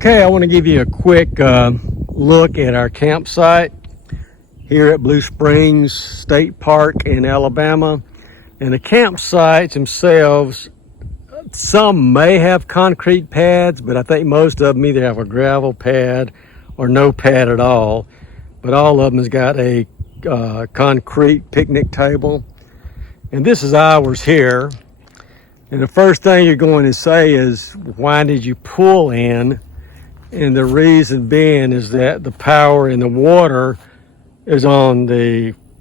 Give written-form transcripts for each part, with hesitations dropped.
Okay, I want to give you a quick look at our campsite here at Blue Springs State Park in Alabama. And the campsites themselves, some may have concrete pads, but I think most of them either have a gravel pad or no pad at all. But all of them has got a concrete picnic table. And this is ours here. And the first thing you're going to say is, why did you pull in? And the reason being is that the power in the water is on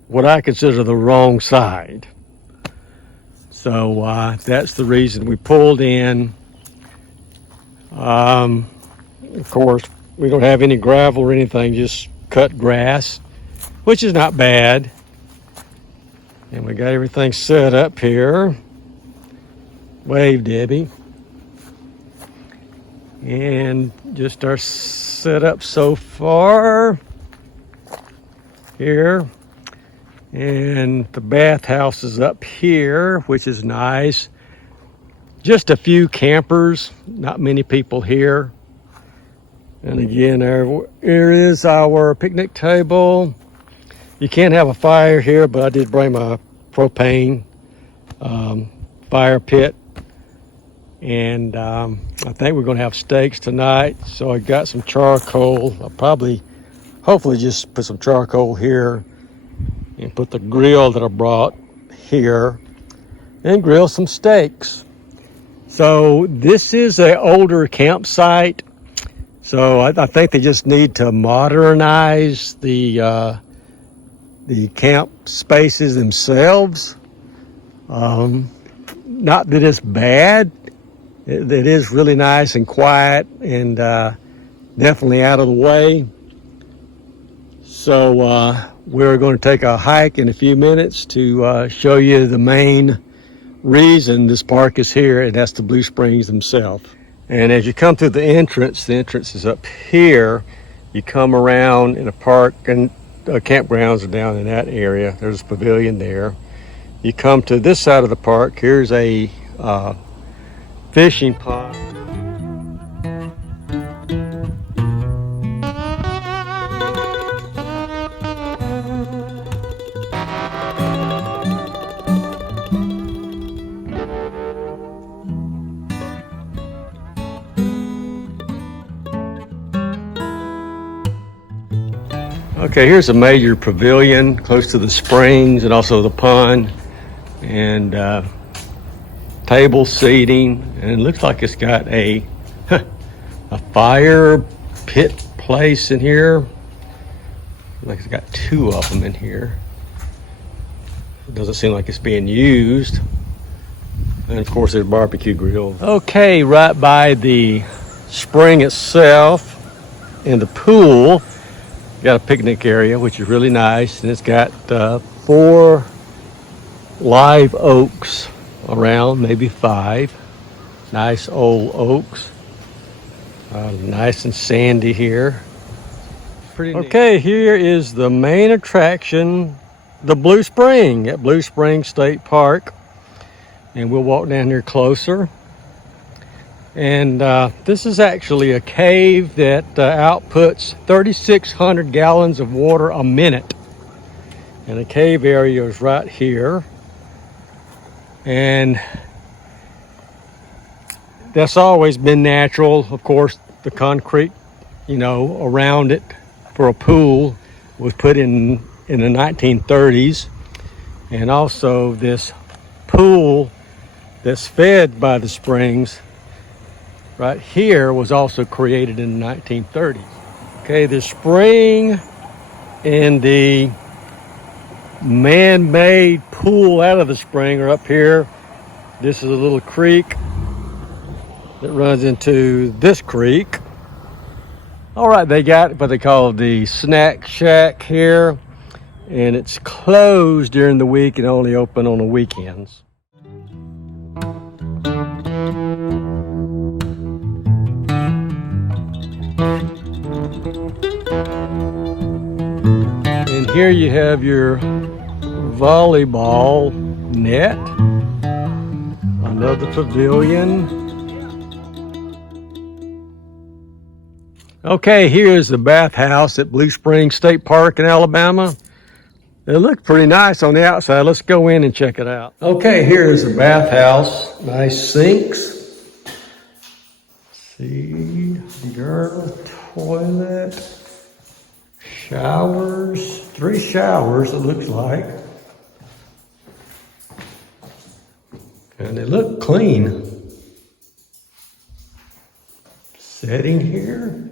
what I consider the wrong side. So that's the reason we pulled in. Of course, we don't have any gravel or anything, just cut grass, which is not bad. And we got everything set up here. Wave, Debbie. And just our setup so far here. And the bathhouse is up here, which is nice. Just a few campers, not many people here. And again, here is our picnic table. You can't have a fire here, but I did bring my propane fire pit. And I think we're going to have steaks tonight. So I got some charcoal. I'll hopefully just put some charcoal here and put the grill that I brought here and grill some steaks. So this is an older campsite. So I think they just need to modernize the camp spaces themselves. Not that it's bad. It is really nice and quiet and definitely out of the way. So we're going to take a hike in a few minutes to show you the main reason this park is here, and that's the Blue Springs themselves. And as you come through the entrance is up here. You come around in a park, and campgrounds are down in that area. There's a pavilion there. You come to this side of the park. Here's a fishing pond. Okay, here's a major pavilion close to the springs and also the pond, and table seating, and it looks like it's got a fire pit place in here. Like it's got two of them in here. It doesn't seem like it's being used. And of course there's barbecue grills. Okay, right by the spring itself and the pool, got a picnic area, which is really nice, and it's got 4 live oaks around, maybe 5. Nice old oaks. Nice and sandy here. Pretty neat. Okay, here is the main attraction, the Blue Spring at Blue Springs State Park. And we'll walk down here closer. And this is actually a cave that outputs 3,600 gallons of water a minute. And the cave area is right here. And that's always been natural. Of course, the concrete, around it for a pool was put in the 1930s. And also this pool that's fed by the springs right here was also created in the 1930s. Okay, the spring and the man-made pool out of the spring are up here. This is a little creek that runs into this creek. All right, they got what they call the snack shack here, and it's closed during the week and only open on the weekends. And here you have your volleyball net, another pavilion. Okay, here's the bathhouse at Blue Springs State Park in Alabama. It looked pretty nice on the outside. Let's go in and check it out. Okay, here is the bathhouse. Nice sinks. See, urinal, toilet, showers, 3 showers it looks like. And they look clean. Setting here.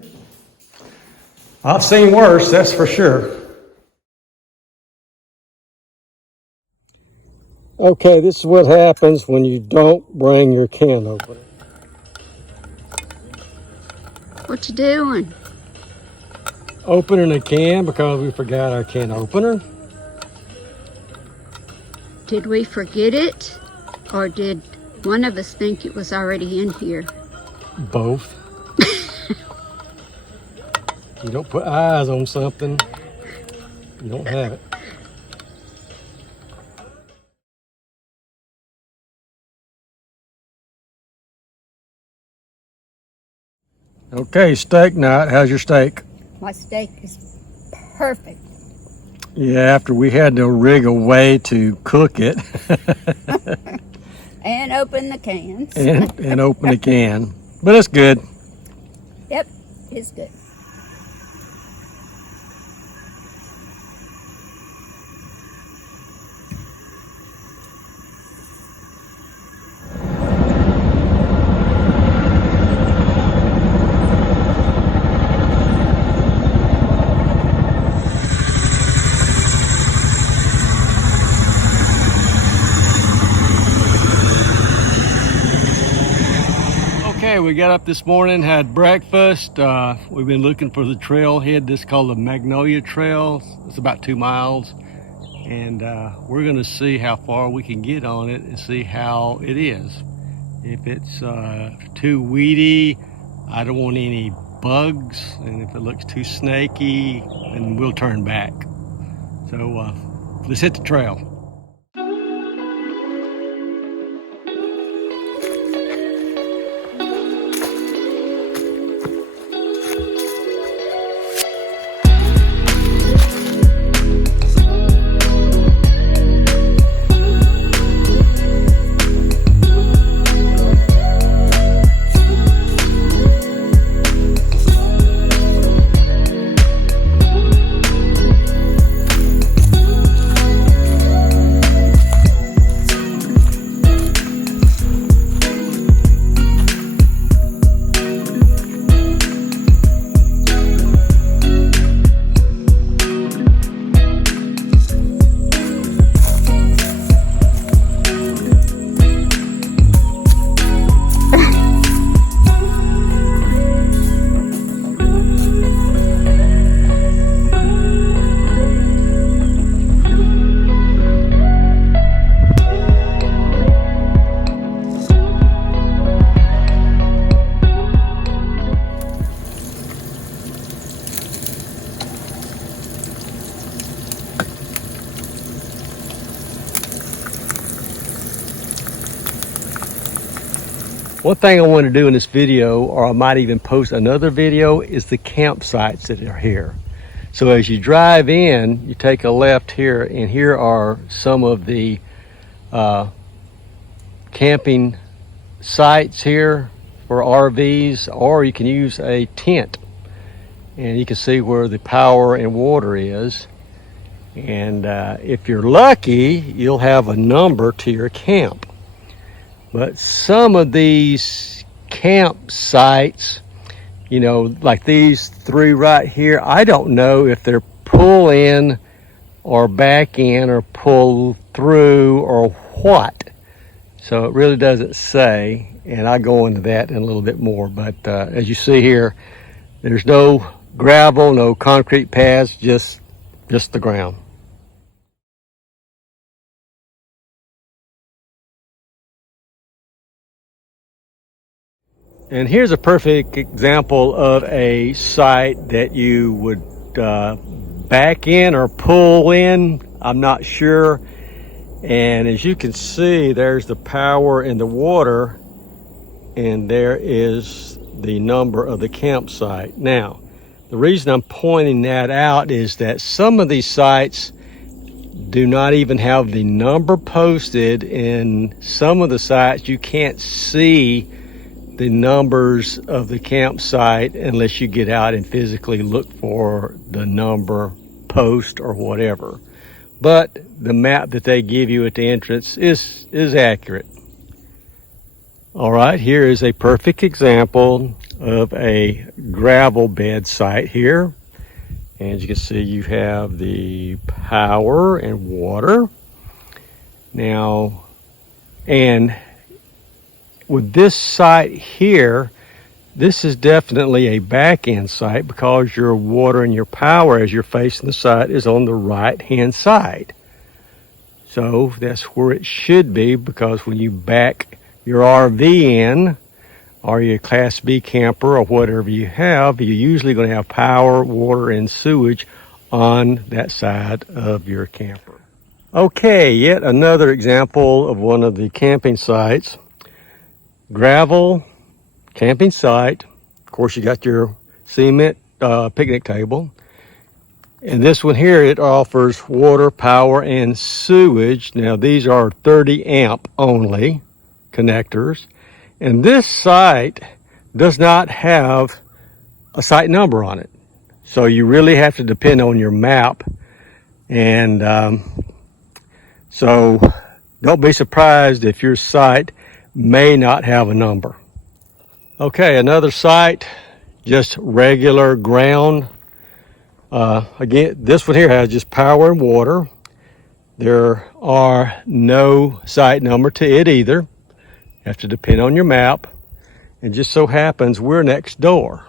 I've seen worse, that's for sure. Okay, this is what happens when you don't bring your can opener. What you doing? Opening a can because we forgot our can opener. Did we forget it? Or did one of us think it was already in here? Both. You don't put eyes on something, you don't have it. Okay, steak night. How's your steak? My steak is perfect. Yeah, after we had to rig a way to cook it. And open the cans. and open the can. But it's good. Yep, it's good. Okay, we got up this morning, had breakfast. We've been looking for the trailhead. This is called the Magnolia Trail. It's about 2 miles. And we're gonna see how far we can get on it and see how it is. If it's too weedy, I don't want any bugs. And if it looks too snaky, then we'll turn back. So let's hit the trail. One thing I want to do in this video, or I might even post another video, is the campsites that are here. So as you drive in, you take a left here, and here are some of the camping sites here for RVs, or you can use a tent. And you can see where the power and water is. And if you're lucky, you'll have a number to your camp. But some of these campsites, you know, like these 3 right here, I don't know if they're pull in or back in or pull through or what. So it really doesn't say, and I'll go into that in a little bit more. But as you see here, there's no gravel, no concrete paths, just the ground. And here's a perfect example of a site that you would back in or pull in. I'm not sure. And as you can see, there's the power and the water, and there is the number of the campsite. Now, The reason I'm pointing that out is that some of these sites do not even have the number posted. In some of the sites, you can't see the numbers of the campsite unless you get out and physically look for the number post or whatever. But the map that they give you at the entrance is accurate. All right, here is a perfect example of a gravel bed site here. And as you can see, you have the power and water. Now, and with this site here, this is definitely a back-end site because your water and your power as you're facing the site is on the right-hand side. So that's where it should be, because when you back your RV in, or your Class B camper or whatever you have, you're usually going to have power, water, and sewage on that side of your camper. Okay, yet another example of one of the camping sites. Gravel camping site. Of course, you got your cement picnic table. And this one here, it offers water, power, and sewage. Now, these are 30 amp only connectors. And this site does not have a site number on it. So you really have to depend on your map. And so don't be surprised if your site may not have a number. Okay, another site, just regular ground. Again, this one here has just power and water. There are no site number to it either. You have to depend on your map. And just so happens we're next door.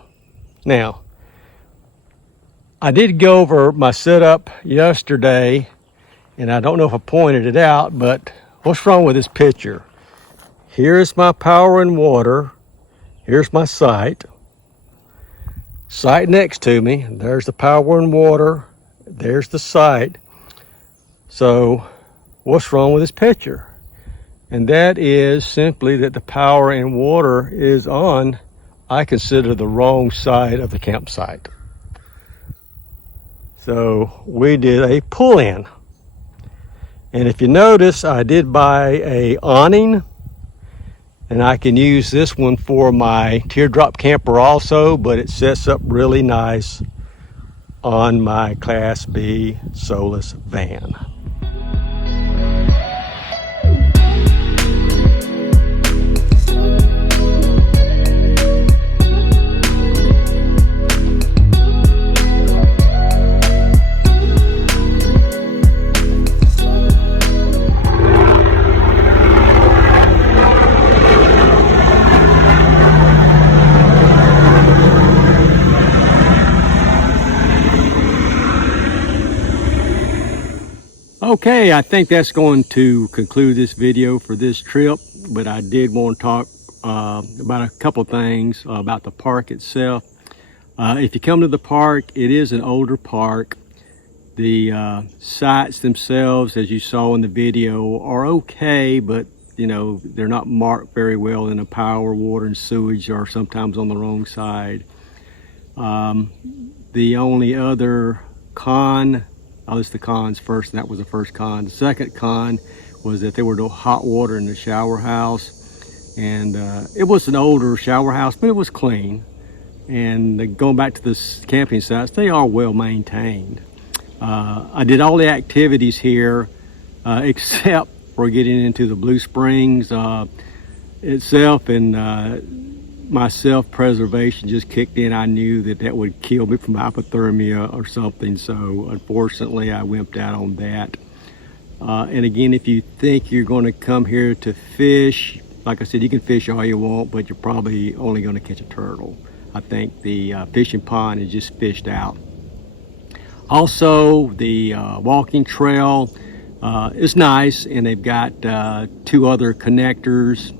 Now, I did go over my setup yesterday, and I don't know if I pointed it out, but what's wrong with this picture? Here's my power and water. Here's my site. Site next to me. There's the power and water. There's the site. So what's wrong with this picture? And that is simply that the power and water is on, I consider, the wrong side of the campsite. So we did a pull-in. And if you notice, I did buy a awning, and I can use this one for my teardrop camper also, but it sets up really nice on my Class B Solus van. Okay, I think that's going to conclude this video for this trip, but I did want to talk about a couple things about the park itself. If you come to the park, it is an older park. The sites themselves, as you saw in the video, are okay, but you know, they're not marked very well, in the power, water, and sewage are sometimes on the wrong side. The only other con, I'll list the cons first, and that was the first con. The second con was that there were no hot water in the shower house. And it was an older shower house, but it was clean. And going back to the camping sites, they are well maintained. I did all the activities here except for getting into the Blue Springs itself, and my self-preservation just kicked in. I knew that that would kill me from hypothermia or something, so unfortunately I wimped out on that. And again, if you think you're going to come here to fish, like I said, you can fish all you want, but you're probably only going to catch a turtle. I think the fishing pond is just fished out. Also, the walking trail is nice, and they've got 2 other connectors,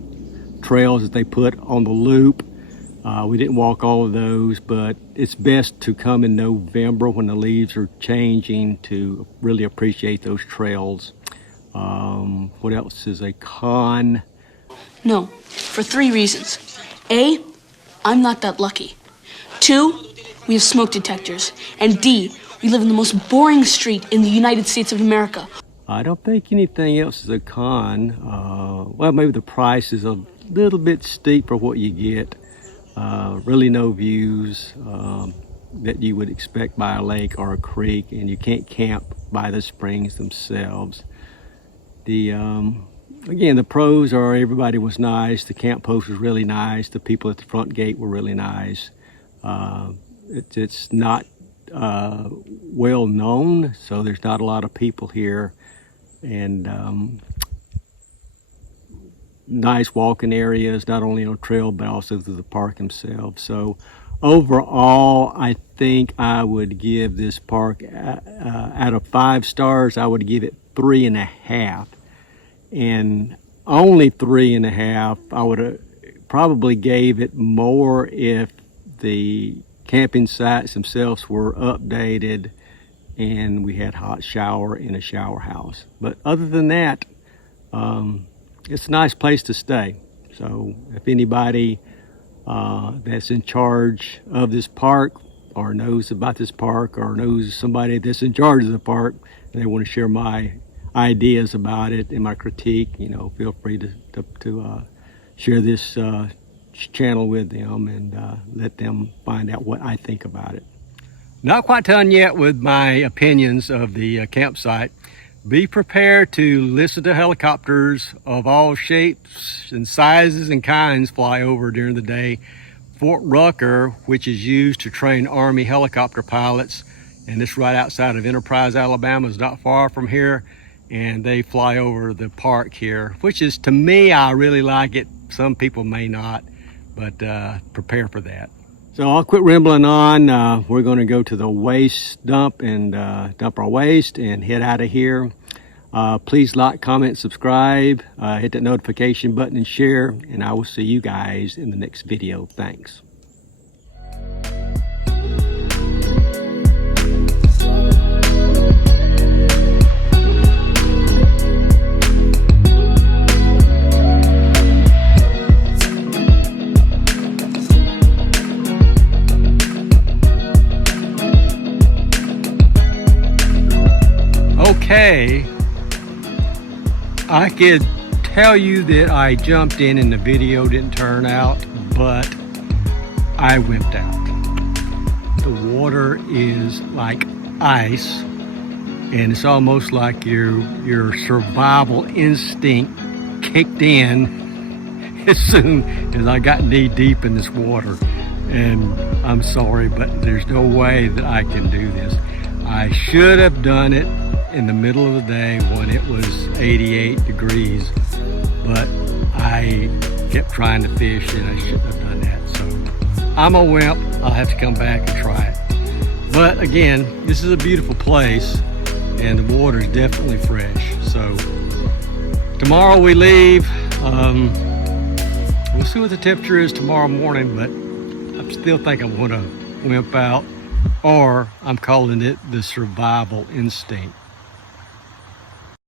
trails that they put on the loop. We didn't walk all of those, but it's best to come in November when the leaves are changing to really appreciate those trails. What else is a con? No, for 3 reasons. A, I'm not that lucky. 2, we have smoke detectors. And D, we live in the most boring street in the United States of America. I don't think anything else is a con. Well, maybe the price is a little bit steep for what you get. Really no views that you would expect by a lake or a creek, and you can't camp by the springs themselves. Again, the pros are everybody was nice. The camp post was really nice. The people at the front gate were really nice. It's not well known, so there's not a lot of people here, and nice walking areas, not only on the trail but also through the park themselves. So overall, I think I would give this park out of 5 stars, I would give it 3.5, and only 3.5. I would have probably gave it more if the camping sites themselves were updated and we had hot shower and a shower house. But other than that, it's a nice place to stay. So if anybody that's in charge of this park or knows about this park or knows somebody that's in charge of the park and they want to share my ideas about it and my critique, you know, feel free to share this channel with them and let them find out what I think about it. Not quite done yet with my opinions of the campsite. Be prepared to listen to helicopters of all shapes and sizes and kinds fly over during the day. Fort Rucker, which is used to train Army helicopter pilots, and it's right outside of Enterprise, Alabama, is not far from here, and they fly over the park here, which is, to me, I really like it. Some people may not, but prepare for that. So I'll quit rambling on. We're going to go to the waste dump and dump our waste and head out of here. Please like, comment, subscribe, hit that notification button and share, and I will see you guys in the next video. Thanks. Okay, I could tell you that I jumped in and the video didn't turn out, but I wimped out. The water is like ice, and it's almost like your survival instinct kicked in as soon as I got knee deep in this water. And I'm sorry, but there's no way that I can do this. I should have done it in the middle of the day when it was 88 degrees, but I kept trying to fish and I shouldn't have done that. So I'm a wimp. I'll have to come back and try it. But again, this is a beautiful place and the water is definitely fresh. So tomorrow we leave. We'll see what the temperature is tomorrow morning, but I still think I'm going to wimp out, or I'm calling it the survival instinct.